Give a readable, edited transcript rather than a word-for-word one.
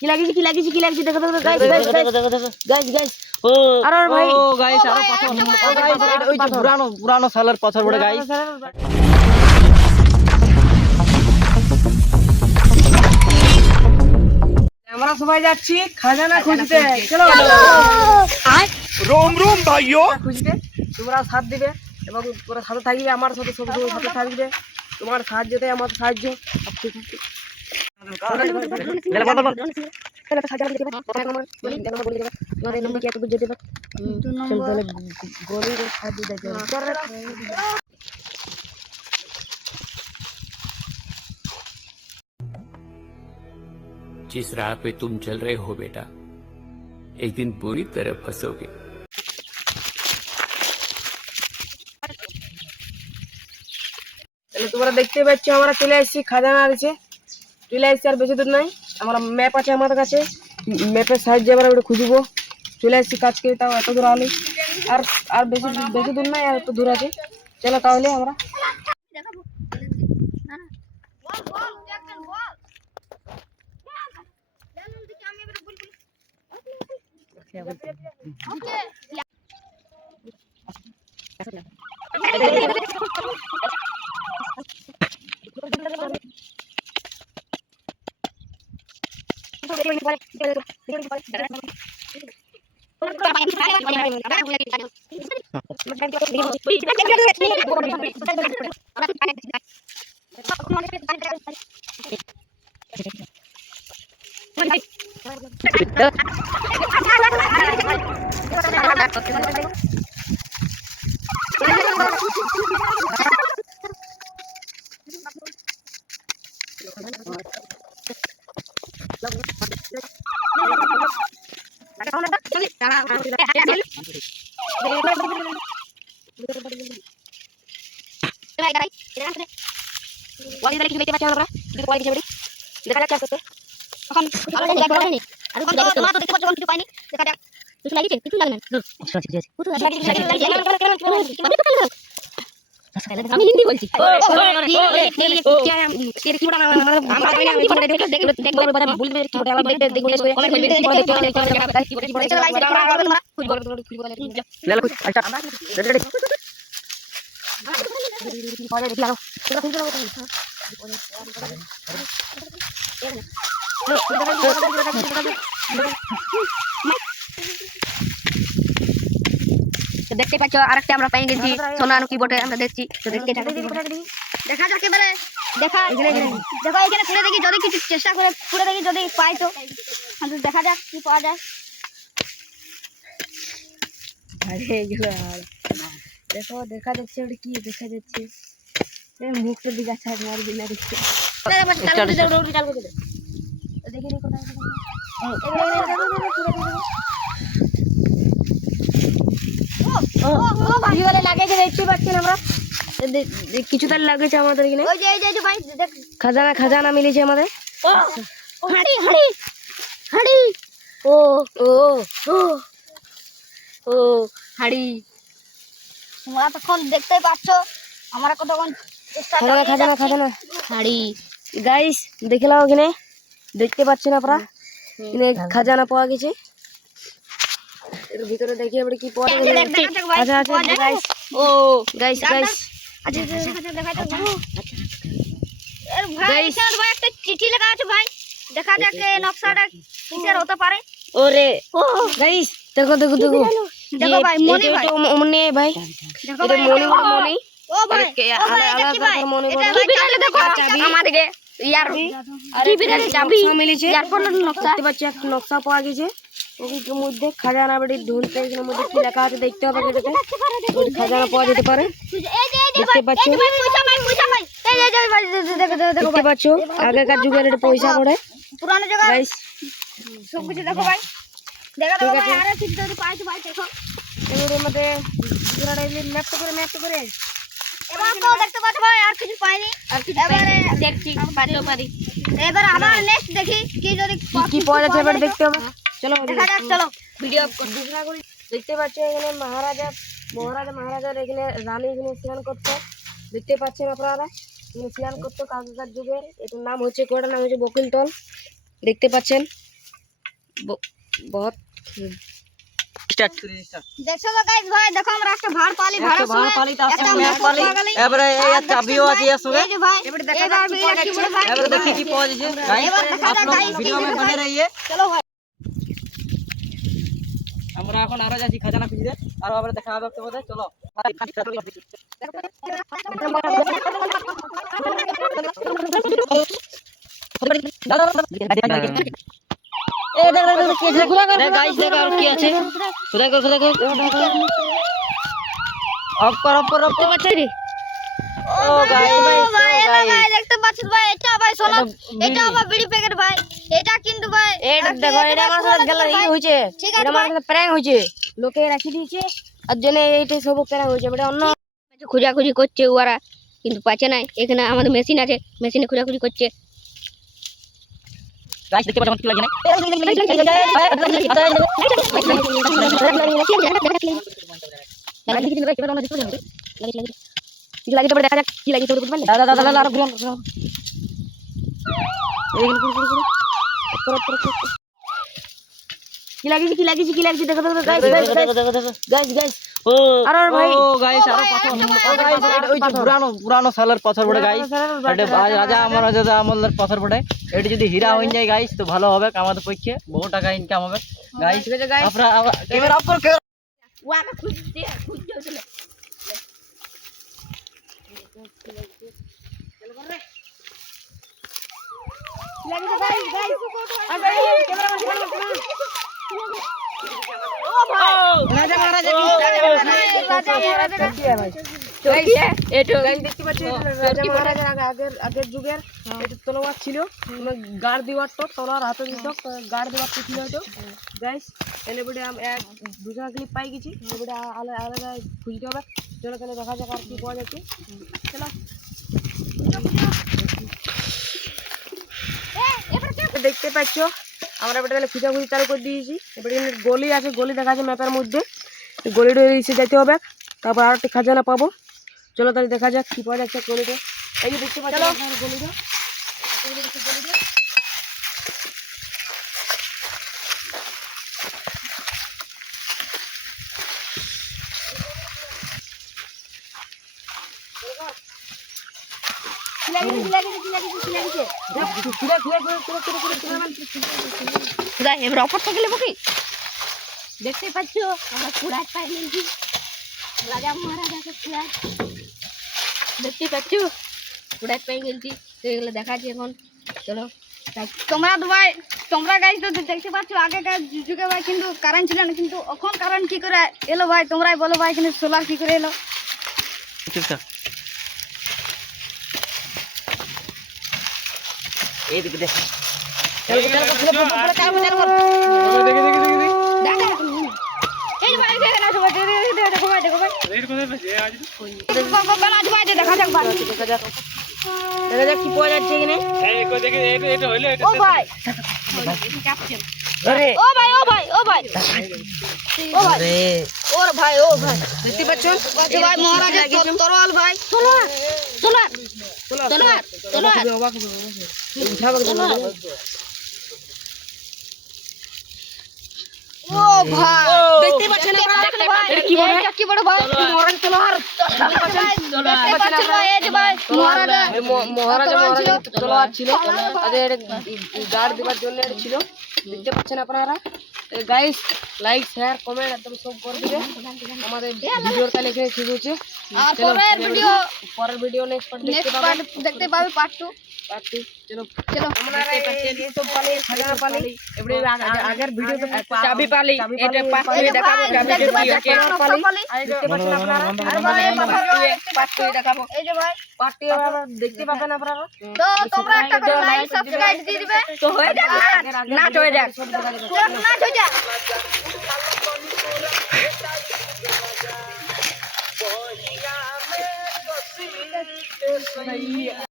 কি লাগিয়েছি দেখো গাইস গাইস ও আরে ভাই ও গাইস আরো পাথর ওই যে পুরানো সালের পাথর বড় গাইস। আমরা সবাই যাচ্ছি খাজানা খুঁজতে, চলো रोम रोम भाइयों খুঁজতে। তোমরা সাথ দিবে এবং তোমরা সাথে থাকবে, আমার সাথে সব সময় সাথে থাকবে। তোমার সাহায্যতে আমার সাহায্য। जिस राह पे तुम चल रहे हो बेटा, एक दिन बुरी तरह फंसोगे। তোমরা দেখতে পাচ্ছ আমরা চলে আসছি খাজানা আছে, চলে আসছি আর বেশি দূর নাই। আমরা ম্যাপ আছে আমাদের কাছে, ম্যাপের সাহায্যে আমরা ওটা খুঁজবো। চলে আসছি কাজকে, তাও এত দূর আলো আর আর বেশি দূর নাই, আর একটু দূর আছে। চলো তাহলে আমরা আমি হিন্দি বলছি। দেখতে পাচ্ছ আরেকটা আমরা পেয়ে গেছি সোনার কি বটে, আমরা দেখছি তো দেখতে দেখা যাক এবারে দেখা দেখো এখানে পুরো দেখি, যদি কিছু চেষ্টা করে পুরো দেখি যদি পাই তো দেখা যাক কি পাওয়া যায়। আরে দেখো দেখা যাচ্ছে ওটা কি দেখা যাচ্ছে, মুখের দিকে আছে আর বিনা দেখছে দেখি কোথায় দেখতে পাচ্ছেন আমরা কিছু তার লাগেছে আমাদের এখানে খাজানা মিলেছে আমাদের। ও ও ও ও হাড়ি তোমরা তখন দেখতে পাচ্ছ আমরা কতক্ষণ খাজানা হাড়ি গাইস দেখে নাও, এখানে দেখতে পাচ্ছেন আপনারা এখানে খাজানা পাওয়া গেছে। এর ভিতরে দেখি আমরা কি পাওয়া গেছে। আচ্ছা গাইস ও গাইস আচ্ছা এর ভাই ভাই একটা চিঠি লেখা আছে ভাই, দেখা যাক নকশাটা কিসের হতে পারে। ওরে গাইস দেখো ভাই মনি ভাই, দেখো ভাই মনি ও ভাই এটা কি ভাই এটা দেখো আমাদেরকে ইয়ার কি বিরাট চাবি মিলেছে, ইয়ারফোন নকশা দেখতে পাচ্ছি, একটা নকশা পাওয়া গেছে। ওর মধ্যে খাজানা বাড়ি ঢুলতে এর মধ্যে কি লেখা আছে দেখতে হবে, এটাতে খাজানা পাওয়া যেতে পারে। দেখতে পাচ্ছ দেখতে পাচ্ছ আগেকার যুগের এটা পয়সা পড়ে পুরানো জায়গা গাইস সব কিছু দেখো ভাই, দেখা দাও ভাই আরে ঠিক যদি পাইছো ভাই দেখো এর মধ্যে পুরাটা ম্যাপ করে এবার তো দেখতে পাচ্ছ ভাই আর কিছু পাইনি, আর কিছু এবারে দেখছি পাইতে পারি। এবার আবার নেক্সট দেখি কি যদি কি পাওয়া যাচ্ছে এবার দেখতে হবে। চলো দেখা যাক, চলো ভিডিও দুসরা করি। দেখতে পাচ্ছ এখানে মহারাজার এখানে রানী এখানে স্নান করতে, দেখতে পাচ্ছেন আপনারা এখানে স্নান করতে আগেকার যুগের। এটার নাম হচ্ছে কোটার নাম হচ্ছে বকুলতল, দেখতে পাচ্ছেন बहुत স্টার্ট দেখছো তো গাইস ভাই দেখো আমরা একটা ভাড় পালি ভাড়া ভাড়া পালি তার সঙ্গে ম্যাপ পালি এবারে এই চাবিও আছে এর সঙ্গে এই যে ভাই এবারে দেখা এবার যাক কি বিরাট কি বড় ভাই এবারে দেখি কি পাওয়া যাচ্ছে গাইস এবার দেখা आप যাক लोग guys, वीडियो में কি बने ভাই। रहिए চলো ভাই আমরা এখন আরো যাচ্ছি খাজানা খুঁজতে আর আবার দেখা হবে তোমাদের চলো গাইস দেখ আর কি আছে খোদা কর অফ কর ও গাইস ভাই এলো ভাই দেখতে পাচ্ছেন ভাই এটা ভাই সোনা এটা আবার বিড়ি প্যাকেট ভাই এটা কিন্তু ভাই এটা দেখো এটা আমার সাথে গেল এই হইছে ঠিক আছে এটা আমার সাথে প্র্যাঙ্ক হইছে লোকে রাখি দিয়েছে আর জন্য এইটা সব প্র্যাঙ্ক হইছে এটা অন্য খোঁজাখুঁজি করছে ওরা কিন্তু পাচ্ছে না এখানে আমাদের মেশিন আছে মেশিনে খোঁজাখুঁজি করছে গাইস দেখতে পাচ্ছ কি লাগে দেখা যাক কি লাগে তোর বুঝবেন দাদা আর ঘুরুন কি লাগিছে দেখো গাইস ও আর ভাই ও গাইস আরো পাথর ও গাইস ওই যে পুরানো সালের পাথর বড় গাইস এটা রাজা আমলের পাথর বড় এটা যদি হীরা হয়ে যায় গাইস তো ভালো হবে আমাদের পক্ষে বহু টাকা ইনকাম হবে গাইস ঠিক আছে গাইস আপনারা ক্যামেরা অফ কর ওয়াটা খুঁজছে চলে আগের যুগের এটা তলোয়ার ছিল গাড় দেওয়ার তো তলোয়ার হাতে দিত গাড় দেওয়ার তো ছিল হয়তো গাইস এনে বড়ে এক দুটা ক্লিপ পাই গেছি এবারে আলাদা খুঁজতে হবে চলো তাহলে দেখা যাক আর কি পাওয়া যাচ্ছে চলো দেখতে পাচ্ছ আমরা এবারে তাহলে খুঁজাখুঁজি চালু করে দিয়েছি এবারে গলি আছে গলি দেখা আছে ম্যাপের মধ্যে গলিটা এসে যেতে হবে তারপর আর একটা খাজানা পাবো চলো তাহলে দেখা যাক কি পাওয়া যাচ্ছে গলিটা এই যে দেখতে পাচ্ছ গলিটা এবার অপর থেকে নেবো কি দেখতে পাচ্ছ আমরা কুড়াই পাই নিয়েছি রাজা মহারাজাকে কুড়াই দেখতে পাচ্ছ কুড়াই পাই গেছি এগুলো দেখাচ্ছি এখন চলো তোমরা ভাই তোমরা গাইজ তো দেখতে পাচ্ছ আগেকার যুগে ভাই কিন্তু কারেন্ট ছিল না কিন্তু এখন কারেন্ট কি করে এলো ভাই তোমরাই বলো ভাই কিন্তু সোলার কি করে এলো এই দিকে দেখ দেখা যাক কি পাওয়া যাচ্ছে এখানে ও ভাই ও ভাই ও ভাই ও ভাই ও ভাই ওর ভাই ও ভাই দেখতে পাচ্ছ ভাই মহারাজা তরোয়াল ভাই তলোয়ার তলোয়ার তলোয়ার তলোয়ার অবাক ও ভাই দেখতে পাচ্ছেন এটা কি বড় এটা কি বড় ভাই মহারাজ তলোয়ার দেখতে পাচ্ছেন ভাই এই যে ভাই মহারাজা মহারাজা তলোয়ার ছিল তাদের গার্ড দেওয়ার জন্য এটা ছিল দেখতে পাচ্ছেন আপনারা গাইস লাইক শেয়ার কমেন্ট একদম সব করে দিবে আমাদের ভিডিওর তাহলে এখানে শেষ হচ্ছে আর পরের ভিডিও নেক্সট পার্ট দেখতে নেক্সট পাবেন পার্ট দেখতে পাবে পার্ট 2 চলো চলো আমরা এই সব পালি খাজনা পালি এবারে আগের ভিডিওতে চাবি পালি এটা পার্ট 2 দেখাবো চাবি কি পালি দেখতে পাচ্ছেন আপনারা আর ভাই পার্ট 2 দেখাবো এই যে ভাই পার্ট 2 আপনারা দেখতে পাবেন আপনারা তো তোমরা একটা করে লাইক সাবস্ক্রাইব দিয়ে দিবে তো হয়ে যাক নাচ হয়ে যাক নাচ হয়ে যাক सही है।